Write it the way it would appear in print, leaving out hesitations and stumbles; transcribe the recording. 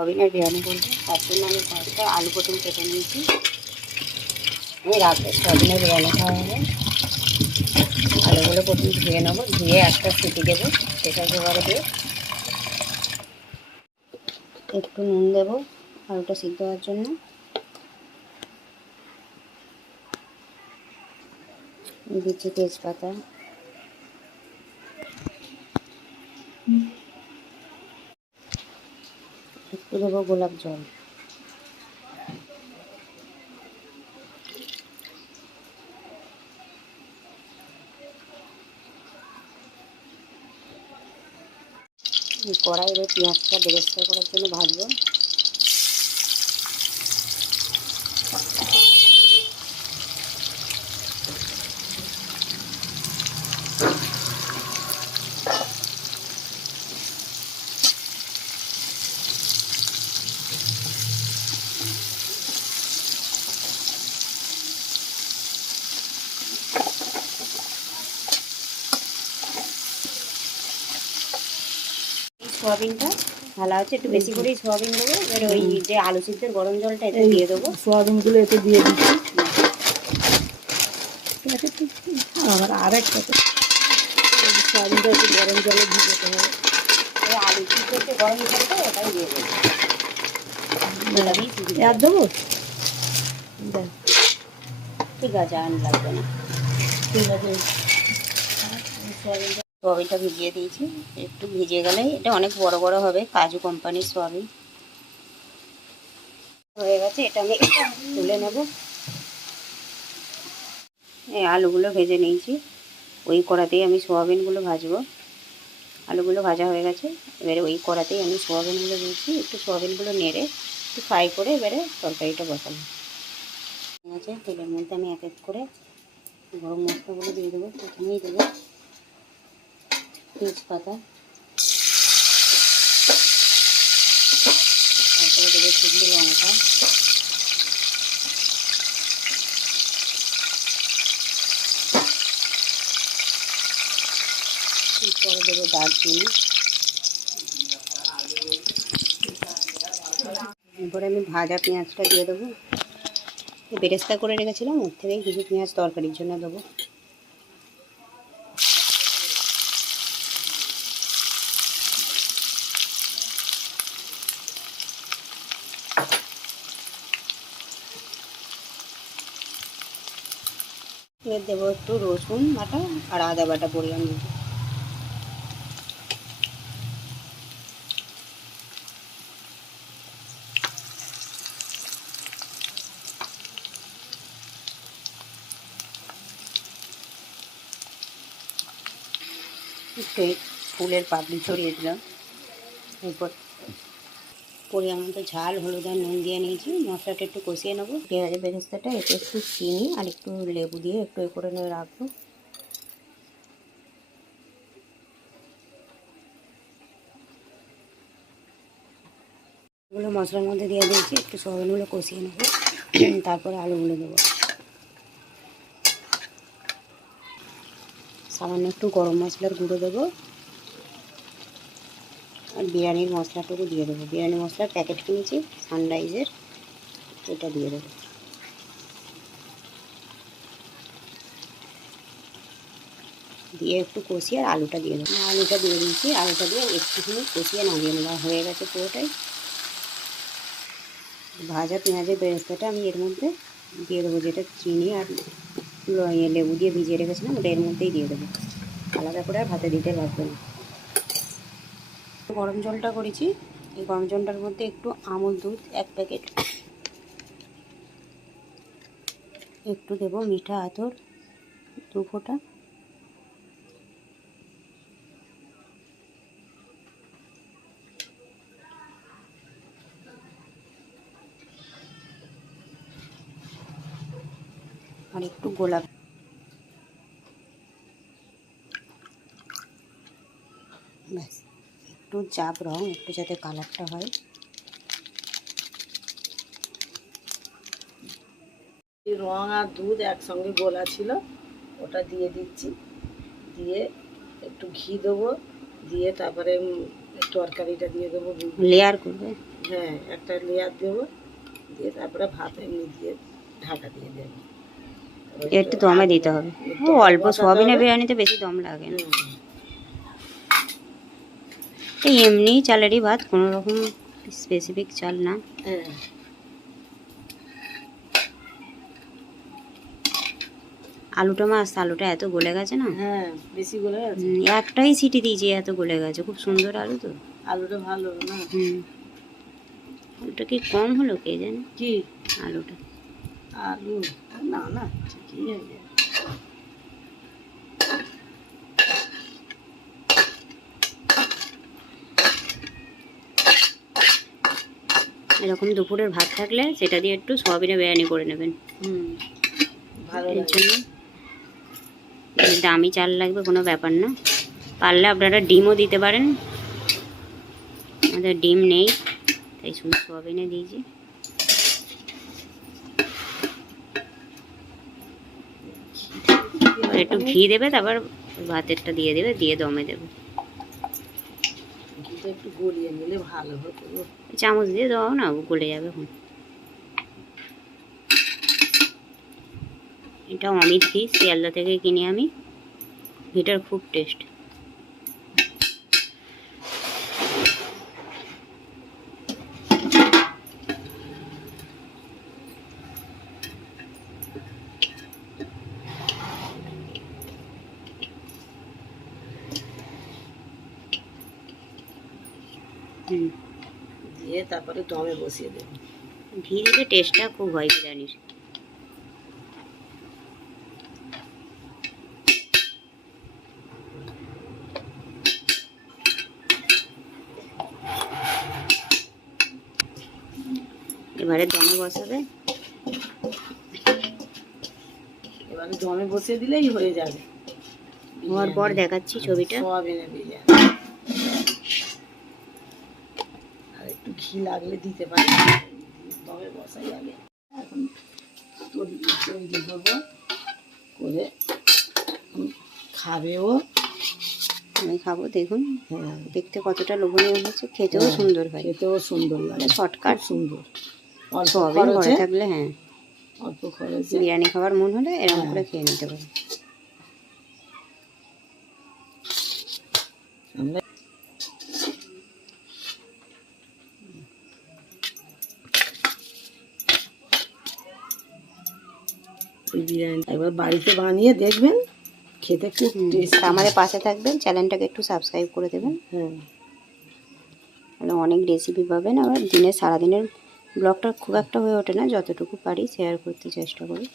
সোয়াবিনের বিরিয়ানি করবো, তার জন্য আমি কয়েকটা আলু পটল কেটে নিয়েছি। আমি রাতে সোয়াবিনের বিরিয়ানি খাওয়া হবে। আলুগুলো প্রথমে ধুয়ে নেবো, ধুয়ে একটা সিটি দেবো, সেটা জোগাড়ে দিয়ে একটু নুন দেবো আলুটা সিদ্ধ হওয়ার জন্য। দিচ্ছি তেজপাতা, একটু দেবো গোলাপ জল, কড়াইয়ে পেঁয়াজটা বেরেস্তা করার জন্য ভাজবো। সোয়াবিনটা ঢালা হচ্ছে, একটু বেশি করেই সোয়াবিন দেবো। এবার ওই যে আলু সিদ্ধের গরম জলটা এতে দিয়ে দেবো। সোয়াবিনগুলো এতে দিয়ে দিচ্ছি। আবার আরেকটা সোয়াবিনটা একটু গরম জলে ভিজাতে হবে। ওই আলু সিদ্ধের যে গরম জলটা ওটাই দিয়ে দেবো। আর দেবো? ঠিক আছে, আর লাগবে না। ঠিক আছে, সোয়াবিনটা ভিজিয়ে দিয়েছি, একটু ভিজে গেলে এটা অনেক বড় বড় হবে। কাজু কোম্পানির সোয়াবিন হয়ে গেছে, এটা আমি তুলে নেব। এই আলুগুলো ভেজে নিয়েছি, ওই কড়াতেই আমি সোয়াবিনগুলো ভাজবো। আলুগুলো ভাজা হয়ে গেছে, এবারে ওই কড়াতেই আমি সোয়াবিনগুলো দিয়েছি। একটু সোয়াবিনগুলো নেড়ে একটু ফ্রাই করে এবারে তরকারিটা বসালাম। ঠিক আছে, তেলের মধ্যে আমি এক এক করে গরম মশলাগুলো দিয়ে দেবো। প্রথমেই দেবো তেজপাতা, তারপরে দেবো শুকনো লঙ্কা, পরে দেবো দারচিনি, এরপরে আমি ভাজা পেঁয়াজটা দিয়ে দেবো। বেরেস্তা করে রেখেছিলাম, ওর থেকেই কিছু পেঁয়াজ তরকারির জন্য দেবো। এবার দেবো একটু রসুন বাটা আর আদা বাটা পরিমাণ দেবো। একটু ফুলের পাপড়ি ছড়িয়ে দিলাম। এরপর পরিমাণ মতো ঝাল, হলুদ আর নুন দিয়ে নিয়েছি। মশলাটা একটু কষিয়ে নেবো। পেঁয়াজের বেরেস্তাটা এতে একটু চিনি আর একটু লেবু দিয়ে একটু এ করে নিয়ে রাখবো। এগুলো মশলার মধ্যে দিয়ে দিয়েছি, একটু সোয়াবিনগুলো কষিয়ে নেবো। তারপরে আলুগুলো দেবো। সামান্য একটু গরম মশলার গুঁড়ো দেবো আর বিরিয়ানির মশলাটুকু দিয়ে দেবো। বিরিয়ানি মশলার প্যাকেট কিনেছি সানরাইজের, এটা দিয়ে দেবো। দিয়ে একটু কষিয়ে আর আলুটা দিয়ে দেবো। আলুটা দিয়ে দিয়েছি, আলুটা দিয়ে একটুখানি কষিয়ে নামিয়ে নেওয়া হয়ে গেছে পুরোটাই। ভাজা পেঁয়াজের বেরেস্তাটা আমি এর মধ্যে দিয়ে দেবো, যেটা চিনি আর লেবু দিয়ে ভিজিয়ে রেখেছিলাম ওটা এর মধ্যেই দিয়ে দেবো। আলাদা করে আর ভাতে দিতে লাগবে না। গরম জলটা করেছি, এই গরম জলটার মধ্যে একটু আমুল দুধ 1 প্যাকেট, একটু দেবো মিঠা আতর 2 ফোঁটা, আর একটু গোলাপ, ব্যাস। একটু চাপ রং, একটু যাতে কালারটা হয়। রং আর দুধ একসঙ্গে গোলা ছিল, ওটা দিয়ে দিচ্ছি। দিয়ে একটু ঘি দেবো, দিয়ে তারপরে তরকারিটা দিয়ে দেবো। লেয়ার করবে, হ্যাঁ, একটা লেয়ার দেবো, দিয়ে তারপরে ভাত এমনি দিয়ে ঢাকা দিয়ে দেবো। তারপর একটু দমে দিতে হবে। ও দমে অল্প বসাতে সোয়াবিনের হবে। বিরিয়ানিতে বেশি দম লাগে না। হুম, এই এমনি চালেরই ভাত, কোনো রকম স্পেসিফিক চাল না। হ্যাঁ, আলুটা মাছ, আলুটা এত গলে গেছে না। হ্যাঁ, বেশি গলে আছে। একটাই সিটি দিয়েছি, এত গলে গেছে। খুব সুন্দর আলু তো। আলুটা ভালো না? আলুটা কি কম হলো কে জানে কি আলুটা। আলু? না না, ঠিকই হয়ে যায়। এরকম দুপুরের ভাত থাকলে সেটা দিয়ে একটু সয়াবিনের বিরিয়ানি করে নেবেন। হুম, ভালো এর লাগে। জন্য দামি চাল লাগবে, কোনো ব্যাপার না। পারলে আপনারা ডিমও দিতে পারেন, আমাদের ডিম নেই তাই শুধু সয়াবিনে দিয়েছি। এবার একটু ঘি দেবে, তারপর ভাতেরটা দিয়ে দেবে, দিয়ে দমে দেবে। ঘিটা একটু গলিয়ে নিলে ভালো হতো গো। চামচ দিয়ে দাও না, গলে যাবে এখন। এটা অমিত ঘি, শিয়ালদা থেকে কিনি আমি। ঘিটার খুব টেস্ট। দিয়ে তারপরে দমে বসিয়ে দেবো। ঘি দিলে টেস্টটা খুব হয় বিরিয়ানির। এবারে দমে বসাবে। এবারে দমে বসিয়ে দিলেই হয়ে যাবে। হওয়ার পর দেখাচ্ছি ছবিটা। সোয়াবিনের বিরিয়ানি। আর একটু ঘি লাগলে দিতে পারি। দমে বসাই আগে। এখন তৈরি করবো করে খাবেও। আমি খাবো, দেখুন হ্যাঁ, দেখতে কতটা লোভনীয় হয়েছে, খেতেও হ্যাঁ, সুন্দর হয়। খেতেও সুন্দর লাগে, শর্টকাট, খুব সুন্দর। অল্প সয়াবিন ঘরে খরচে, থাকলে হ্যাঁ, অল্প খরচে বিরিয়ানি খাবার মন হলে এরকম হ্যাঁ। করে খেয়ে নিতে পারে। আমরা এই বিরিয়ানি একবার বাড়িতে বানিয়ে দেখবেন, খেতে খুব টেস্ট। আমাদের পাশে থাকবেন, চ্যানেলটাকে একটু সাবস্ক্রাইব করে দেবেন, হ্যাঁ, তাহলে অনেক রেসিপি পাবেন। আবার দিনে সারাদিনের ব্লগটা খুব একটা হয়ে ওঠে না, যতটুকু পারি শেয়ার করতে চেষ্টা করি।